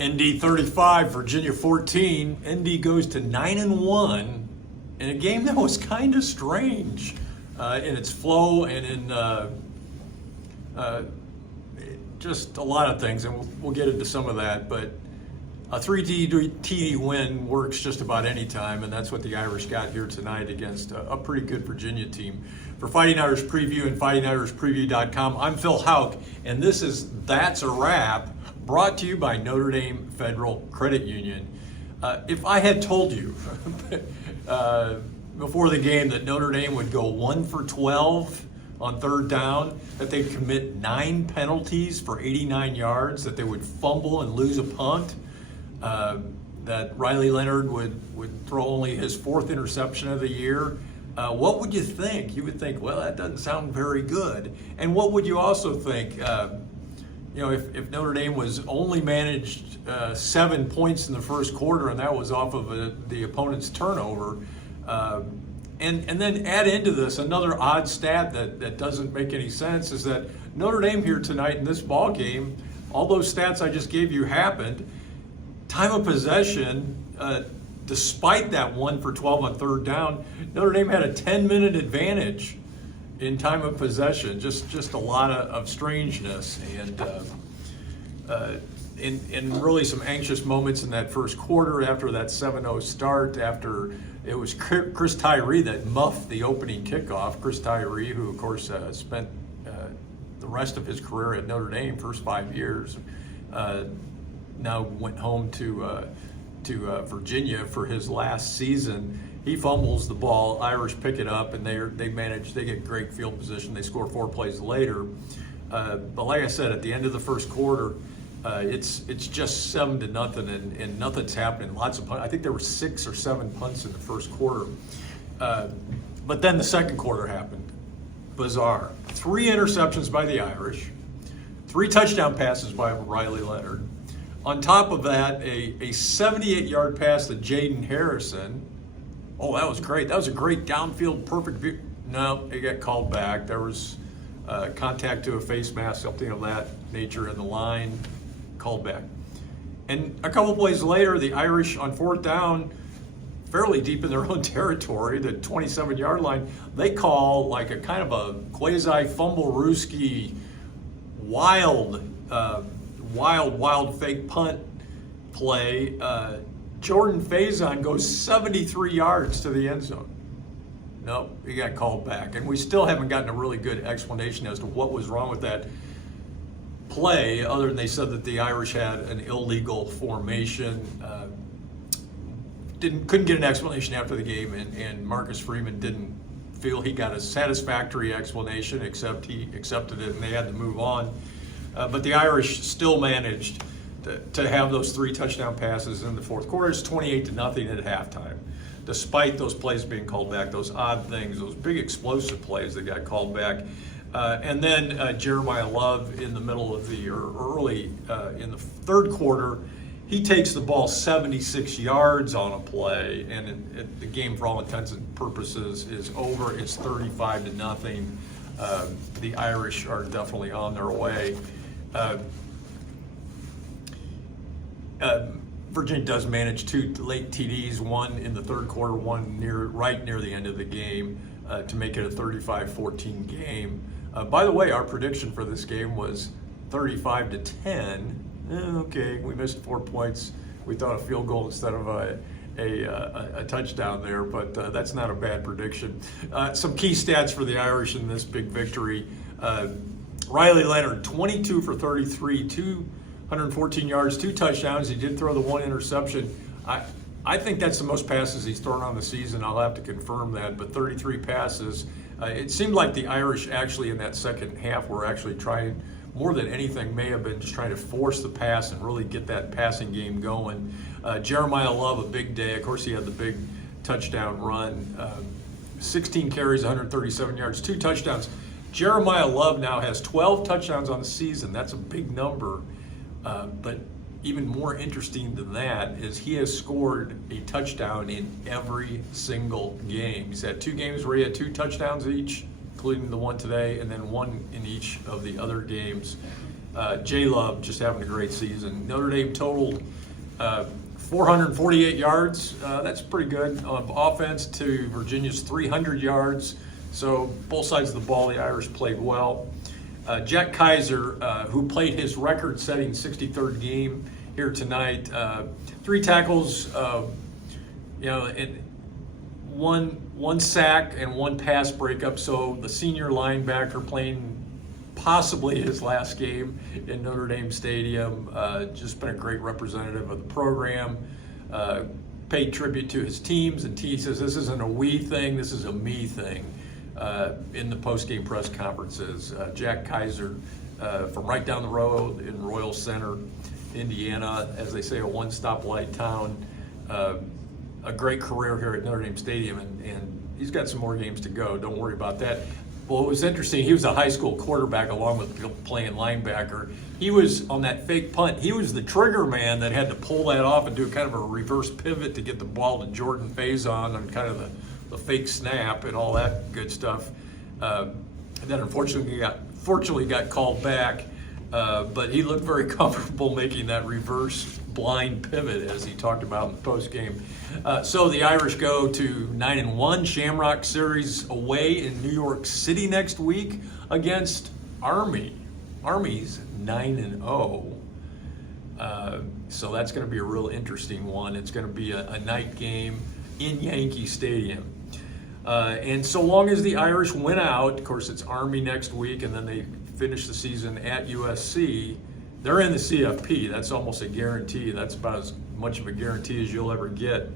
ND 35, Virginia 14. ND goes to 9-1 in a game that was kind of strange in its flow and in just a lot of things, and we'll get into some of that. But a 3-TD win works just about any time, and that's what the Irish got here tonight against a pretty good Virginia team. For Fighting Irish Preview and FightingIrishPreview.com, I'm Phil Houck, and this is That's a Wrap, brought to you by Notre Dame Federal Credit Union. If I had told you before the game that Notre Dame would go 1 for 12 on third down, that they'd commit 9 penalties for 89 yards, that they would fumble and lose a punt, that Riley Leonard would throw only his 4th interception of the year, what would you think? You would think, well, that doesn't sound very good. And what would you also think? If Notre Dame was only managed 7 points in the first quarter, and that was off of the opponent's turnover, and then add into this another odd stat that doesn't make any sense, is that Notre Dame here tonight in this ball game, all those stats I just gave you happened. Time of possession, despite that 1 for 12 on third down, Notre Dame had a 10-minute advantage in time of possession. Just a lot of strangeness and really some anxious moments in that first quarter after that 7-0 start, after it was Chris Tyree that muffed the opening kickoff. Chris Tyree, who of course spent the rest of his career at Notre Dame, first 5 years, now went home to Virginia for his last season. He fumbles the ball. Irish pick it up, and they get great field position. They score 4 plays later. But like I said, at the end of the first quarter, it's just 7-0, and nothing's happening. Lots of punts. I think there were 6 or 7 punts in the first quarter. But then the second quarter happened. Bizarre. 3 interceptions by the Irish, 3 touchdown passes by Riley Leonard. On top of that, a 78-yard pass to Jaden Harrison. Oh, that was great. That was a great downfield, perfect view. No, it got called back. There was contact to a face mask, something of that nature in the line, called back. And a couple plays later, the Irish on 4th down, fairly deep in their own territory, the 27-yard line, they call like a kind of a quasi-fumble-rooski, wild fake punt play. Jordan Faison goes 73 yards to the end zone. Nope, he got called back. And we still haven't gotten a really good explanation as to what was wrong with that play, other than they said that the Irish had an illegal formation. Couldn't get an explanation after the game, and Marcus Freeman didn't feel he got a satisfactory explanation, except he accepted it and they had to move on. But the Irish still managed to have those 3 touchdown passes in the fourth quarter. It's 28-0 at halftime, despite those plays being called back, those odd things, those big explosive plays that got called back. And then Jeremiah Love in the middle of early in the third quarter, he takes the ball 76 yards on a play, and the game, for all intents and purposes, is over. It's 35-0. The Irish are definitely on their way. Virginia does manage 2 late TDs, one in the third quarter, one right near the end of the game, to make it a 35-14 game. By the way, our prediction for this game was 35-10. Okay, we missed 4 points. We thought a field goal instead of a touchdown there, but that's not a bad prediction. Some key stats for the Irish in this big victory. Riley Leonard, 22 for 33, 214 yards, 2 touchdowns. He did throw the 1 interception. I think that's the most passes he's thrown on the season. I'll have to confirm that, but 33 passes. It seemed like the Irish actually in that second half were actually trying, more than anything, may have been just trying to force the pass and really get that passing game going. Jeremiah Love, a big day. Of course, he had the big touchdown run. 16 carries, 137 yards, 2 touchdowns. Jeremiah Love now has 12 touchdowns on the season. That's a big number. But even more interesting than that is he has scored a touchdown in every single game. He's had 2 games where he had 2 touchdowns each, including the one today, and then 1 in each of the other games. J-Love just having a great season. Notre Dame totaled 448 yards. That's pretty good on offense to Virginia's 300 yards. So both sides of the ball, the Irish played well. Jack Kaiser, who played his record-setting 63rd game here tonight, 3 tackles, and one sack and 1 pass breakup. So the senior linebacker playing possibly his last game in Notre Dame Stadium, just been a great representative of the program. Paid tribute to his teams, and T says this isn't a we thing, this is a me thing. In the post-game press conferences, Jack Kaiser from right down the road in Royal Center, Indiana, as they say, a one-stoplight town. A great career here at Notre Dame Stadium, and he's got some more games to go. Don't worry about that. Well, it was interesting. He was a high school quarterback along with playing linebacker. He was on that fake punt. He was the trigger man that had to pull that off and do kind of a reverse pivot to get the ball to Jordan Faison on kind of the fake snap and all that good stuff. That unfortunately got called back, but he looked very comfortable making that reverse blind pivot, as he talked about in the post game. So the Irish go to 9-1 Shamrock Series away in New York City next week against Army. Army's 9-0. So that's going to be a real interesting one. It's going to be a night game in Yankee Stadium. And so long as the Irish win out, of course it's Army next week, and then they finish the season at USC, they're in the CFP. That's almost a guarantee. That's about as much of a guarantee as you'll ever get.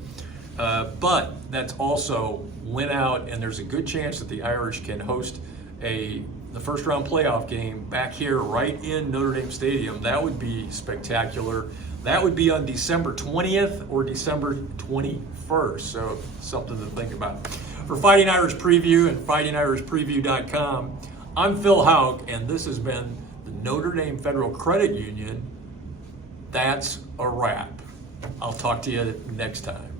But that's also win out, and there's a good chance that the Irish can host the first round playoff game back here right in Notre Dame Stadium. That would be spectacular. That would be on December 20th or December 21st. So something to think about. For Fighting Irish Preview and fightingirishpreview.com, I'm Phil Houck, and this has been the Notre Dame Federal Credit Union. That's a wrap. I'll talk to you next time.